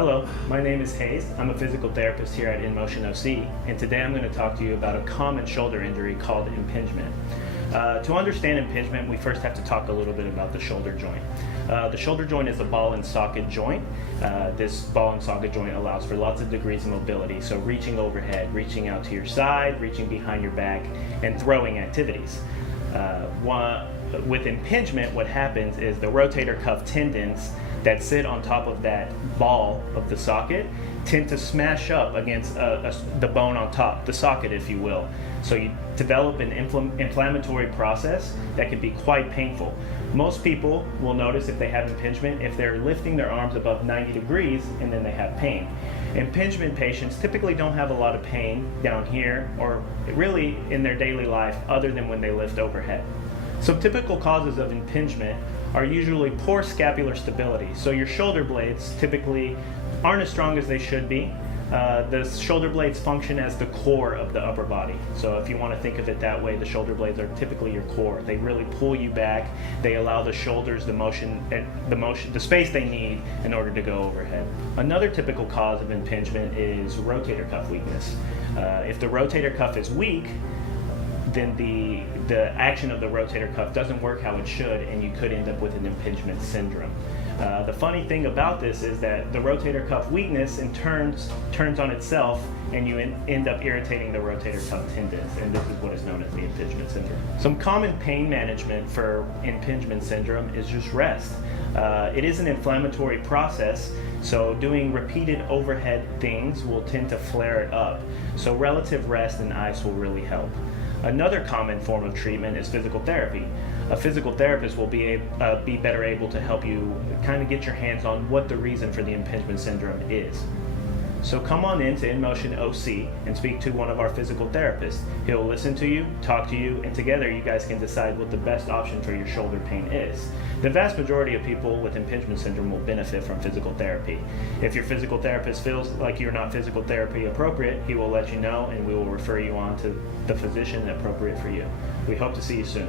Hello, my name is Haze. I'm a physical therapist here at InMotion OC, and today I'm going to talk to you about a common shoulder injury called impingement. To understand impingement, we first have to talk a little bit about the shoulder joint. The shoulder joint is a ball and socket joint. This ball and socket joint allows for lots of degrees of mobility, so reaching overhead, reaching out to your side, reaching behind your back, and throwing activities. With impingement, what happens is the rotator cuff tendons that sit on top of that ball of the socket tend to smash up against the bone on top, the socket if you will. So you develop an inflammatory process that can be quite painful. Most people will notice if they have impingement if they're lifting their arms above 90 degrees and then they have pain. Impingement patients typically don't have a lot of pain down here or really in their daily life other than when they lift overhead. Some typical causes of impingement are usually poor scapular stability. So your shoulder blades typically aren't as strong as they should be. The shoulder blades function as the core of the upper body. So if you want to think of it that way, the shoulder blades are typically your core. They really pull you back. They allow the shoulders the space they need in order to go overhead. Another typical cause of impingement is rotator cuff weakness. If the rotator cuff is weak, then the action of the rotator cuff doesn't work how it should, and you could end up with an impingement syndrome. The funny thing about this is that the rotator cuff weakness in turns on itself, and you end up irritating the rotator cuff tendons, and this is what is known as the impingement syndrome. Some common pain management for impingement syndrome is just rest. It is an inflammatory process, so doing repeated overhead things will tend to flare it up. So relative rest and ice will really help. Another common form of treatment is physical therapy. A physical therapist will be better able to help you kind of get your hands on what the reason for the impingement syndrome is. So come on in to InMotion OC and speak to one of our physical therapists. He'll listen to you, talk to you, and together you guys can decide what the best option for your shoulder pain is. The vast majority of people with impingement syndrome will benefit from physical therapy. If your physical therapist feels like you're not physical therapy appropriate, he will let you know and we will refer you on to the physician appropriate for you. We hope to see you soon.